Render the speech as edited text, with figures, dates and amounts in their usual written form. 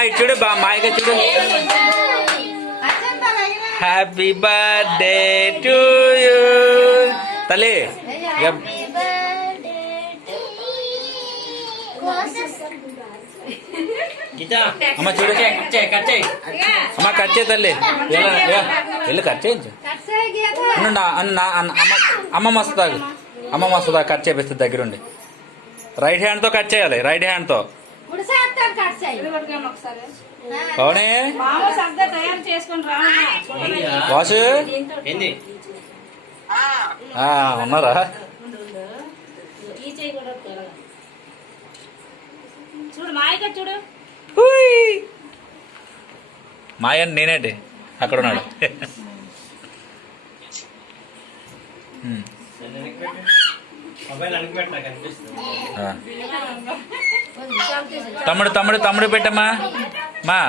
అమ్మా ఇటు చూడు మాయగా చూడు. హ్యాపీ బర్త్డే టు యూ తల్లి. అమ్మ చూడు అమ్మ కట్ చేయి తల్లి. వెళ్ళి కట్ చేయించు. అమ్మమ్మ వస్తుందా అమ్మమ్మ వస్తుందా కట్ చేపిస్తుంది దగ్గరుండి. రైట్ హ్యాండ్తో కట్ చేయాలి. రైట్ హ్యాండ్తో. అవునే వాసు ఉన్నారా? మాయన్ నేనేటి అక్కడ ఉన్నాడు. తమ్ముడు తమ్ముడు తమ్ముడు పెట్టమ్మా మా